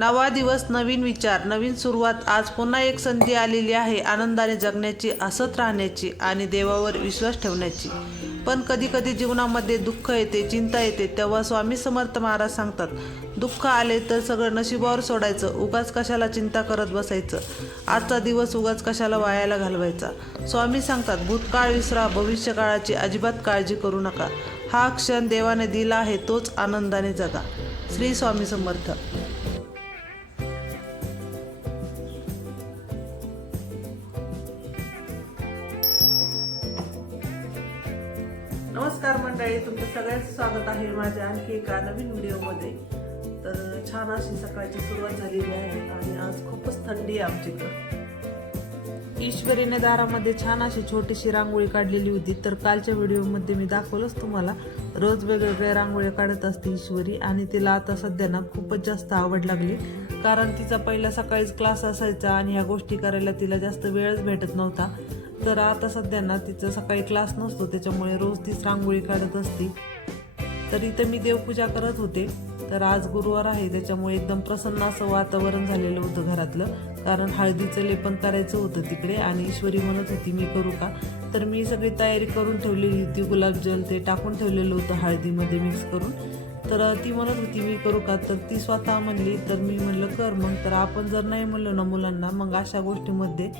नवा दिवस नवीन विचार नवीन सुरुवात. आज पुन्हा एक संधी आलेली आहे आनंदाने जगण्याची हसत राहण्याची आणि देवावर विश्वास ठेवण्याची. पण कधी कधी जीवनामध्ये दुःख येते चिंता येते. तेव्हा स्वामी समर्थ महाराज सांगतात दुःख आले तर सगळं नशिबावर सोडायचं. उगाच कशाला चिंता करत बसायचं? आजचा दिवस उगाच कशाला वायाला घालवायचा? स्वामी सांगतात भूतकाळ विसरा भविष्यकाळाची अजिबात काळजी करू नका. हा क्षण देवाने दिला आहे तोच आनंदाने जगा. श्री स्वामी समर्थ. नमस्कार मंडळी तुमचं सगळ्यांचं स्वागत आहे माझ्या आणखी एका नवीन व्हिडिओमध्ये. तर छान अशी सकाळची सुरुवात झालेली आहे आणि आज खूपच थंडी आहे आमच्याकडं. ईश्वरीने दारामध्ये छान अशी छोटीशी रांगोळी काढलेली होती तर कालच्या व्हिडिओमध्ये मी दाखवलंच तुम्हाला. रोज वेगवेगळ्या रांगोळ्या काढत असते ईश्वरी आणि तिला आता सध्या ना खूपच जास्त आवड लागली. कारण तिचा पहिला सकाळीच क्लास असायचा आणि ह्या गोष्टी करायला तिला जास्त वेळच भेटत नव्हता. तर आता सध्या ना तिचा सकाळी क्लास नसतो त्याच्यामुळे रोज तीच रांगोळी काढत असते. तर इथं मी देवपूजा करत होते. तर आज गुरुवार आहे त्याच्यामुळे एकदम प्रसन्न असं वातावरण झालेलं होतं घरातलं. कारण हळदीचं लेपन करायचं होतं तिकडे आणि ईश्वरी म्हणत होती मी करू का? तर मी सगळी तयारी करून ठेवलेली होती गुलाबजल ते टाकून ठेवलेलं होतं हळदीमध्ये मिक्स करून. तर ती म्हणत होती मी करू का? तर ती स्वतः म्हणली तर मी म्हणलं कर मग. तर आपण जर नाही म्हणलो ना मुलांना मग अशा गोष्टीमध्ये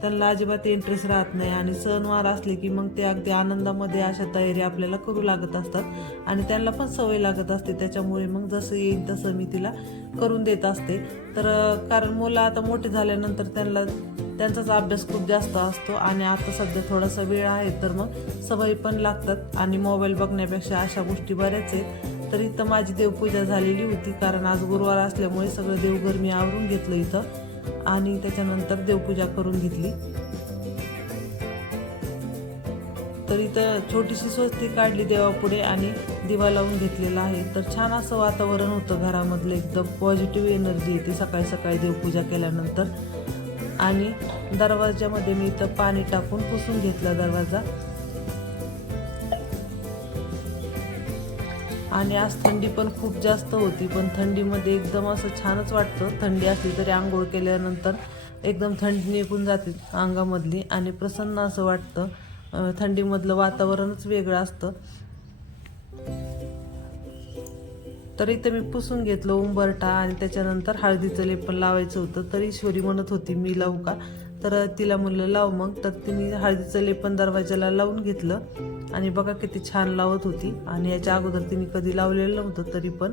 त्यांना अजिबात इंटरेस्ट राहत नाही आणि सणवार असले की मग ते अगदी आनंदामध्ये अशा तयारी आपल्याला करू लागत असतात आणि त्यांना पण सवय लागत असते. त्याच्यामुळे मग जसं येईल तसं मी तिला करून देत असते. तर कारण मुलं आता मोठे झाल्यानंतर त्यांना त्यांचाच अभ्यास खूप जास्त असतो आणि आता सध्या थोडासा वेळ आहे तर मग सवयी पण लागतात आणि मोबाईल बघण्यापेक्षा अशा गोष्टी बऱ्याच आहेत. तर इथं माझी देवपूजा झालेली होती कारण आज गुरुवार असल्यामुळे सगळं देवघर मी आवरून घेतलं इथं आणि त्याच्यानंतर देवपूजा करून घेतली. तर इथं छोटीशी स्वस्ती काढली देवापुढे आणि दिवा लावून घेतलेला आहे. तर छान असं वातावरण होतं घरामधलं एकदम पॉझिटिव्ह एनर्जी येते सकाळी सकाळी देवपूजा केल्यानंतर. आणि दरवाजामध्ये मी इथं पाणी टाकून पुसून घेतला दरवाजा. आणि आज थंडी पण खूप जास्त होती पण थंडीमध्ये एकदम असं छानच वाटतं. थंडी असली तरी आंघोळ केल्यानंतर एकदम थंडी निघून जाते अंगामधली आणि प्रसन्न असं वाटतं. थंडीमधलं वातावरणच वेगळं असतं. तर इथं मी पुसून घेतलं उंबरटा आणि त्याच्यानंतर हळदीचं लेपण लावायचं होतं. तर ईश्वरी म्हणत होती मी लावू का? तर तिला म्हणलं लाव मग. तर तिने हळदीचं लेपन दरवाजाला लावून घेतलं. आणि बघा किती छान लावत होती. आणि याच्या अगोदर तिने कधी लावलेलं नव्हतं तरी पण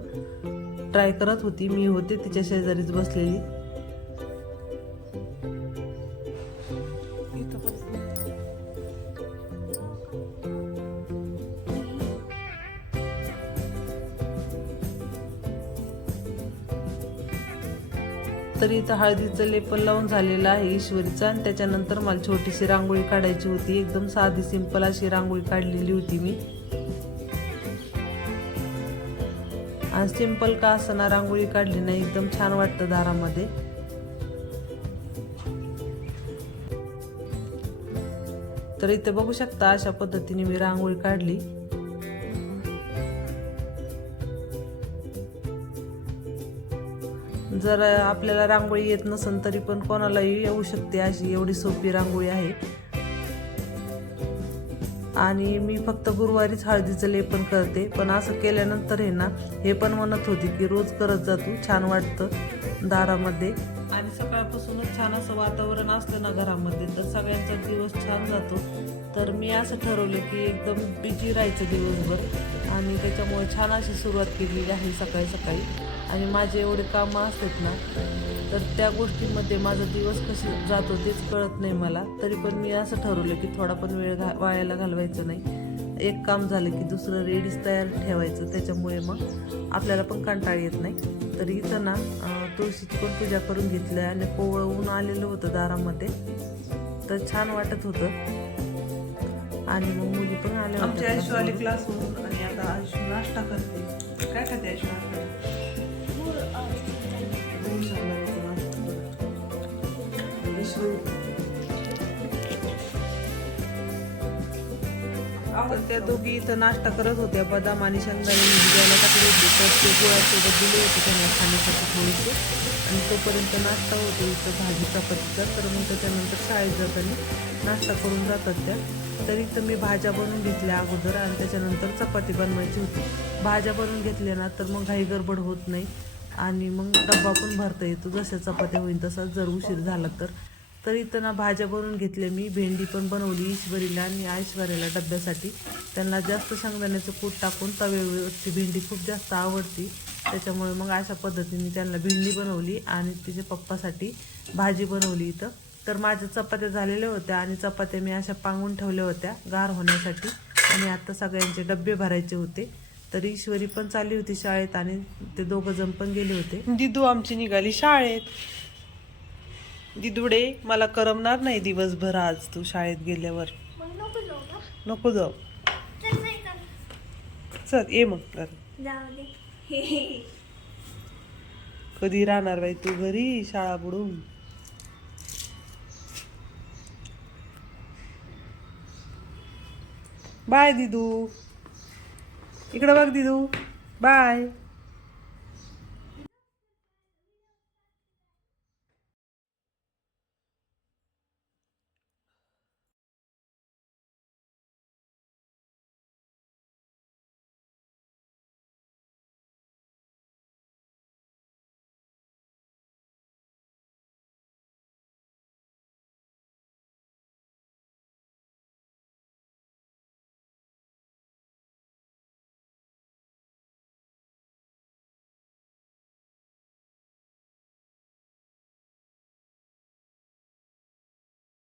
ट्राय करत होती. मी होते तिच्या शेजारीच बसलेली. तर इथं हळदीचं लेपन लावून झालेलं आहे ईश्वरीचं. आणि त्याच्यानंतर मला छोटीशी रांगोळी काढायची होती. एकदम साधी सिंपल अशी रांगोळी काढलेली होती मी. आणि सिंपल का असताना रांगोळी काढली नाही एकदम छान वाटतं दारामध्ये. तर इथे बघू शकता अशा पद्धतीने मी रांगोळी काढली. जर आपल्याला रांगोळी येत नसेल तरी पण कोणालाही येऊ शकते अशी एवढी सोपी रांगोळी आहे. आणि मी फक्त गुरुवारीच हळदीचं लेपन करते. पण असं केल्यानंतर हे ना हे पण म्हणत होती की रोज करत जा तू छान वाटतं दारामध्ये. आणि सकाळपासूनच छान असं वातावरण असतं ना घरामध्ये तर सगळ्यांचा दिवस छान जातो. तर मी असं ठरवलं की एकदम बिझी राहायचं दिवसभर. आणि त्याच्यामुळे छान अशी सुरुवात केलेली आहे सकाळी सकाळी. आणि माझे एवढे कामं असतात ना तर त्या गोष्टींमध्ये माझा दिवस कसे जातो तेच कळत नाही मला. तरी पण मी असं ठरवलं की थोडा पण वेळ घा वायाला घालवायचं नाही. एक काम झालं की दुसरं रेडीच तयार ठेवायचं त्याच्यामुळे मग आपल्याला पण कंटाळ येत नाही. तर इथं ना तुळशीची पण पूजा करून घेतलं आणि कोवळं ऊन आलेलं होतं दारामध्ये. तर छान वाटत होतं. आणि मग मुली पण आल्या आमच्या आयुष्य आली क्लास आणि आता आयुष्य नाश्ता करते. काय खाते आयुष्य तर त्या दोघी इथं नाश्ता करत होत्या. बदाम आणि शेंगदाणे द्यायला टाकले होते. तर ते गोळ्यासोबत दिले होते त्यांना खाण्यासाठी थोडेसे. आणि तोपर्यंत नाश्ता होतो. इथं भाजी चपातीचा तर मग त्याच्यानंतर शाळेत जाताना नाश्ता करून जातात त्या. तर इथं मी भाज्या बनवून घेतल्या अगोदर आणि त्याच्यानंतर चपाती बनवायची होती. भाज्या बनवून घेतल्या ना तर मग घाई गडबड होत नाही. आणि मग डब्बा पण भरता येतो. जशा चपात्या होईल तसा जर उशीर झाला तर. तर इथं ना भाज्या बनवून घेतल्या मी भेंडी पण बनवली ईश्वरीला आणि ऐश्वर्याला डब्यासाठी. त्यांना जास्त शेंगदाण्याचं कूट टाकून तव्यावरची भेंडी खूप जास्त आवडती. त्याच्यामुळे मग अशा पद्धतीने त्यांना भेंडी बनवली आणि तिच्या पप्पासाठी भाजी बनवली इथं. तर माझ्या चपात्या झालेल्या होत्या आणि चपात्या मी अशा पांगून ठेवल्या होत्या गार होण्यासाठी. आणि आता सगळ्यांचे डबे भरायचे होते. तर ईश्वरी पण चालली होती शाळेत आणि ते दोघं जण पण गेले होते. दिदू आमची निघाली शाळेत. दिदुडे मला करमणार नाही दिवसभर आज तू शाळेत गेल्यावर. नको जाऊ. चल ये मग घरी. कधी राहणार बाई तू घरी शाळा बुडून? बाय दिदू. इकडं बघ दिदू. बाय.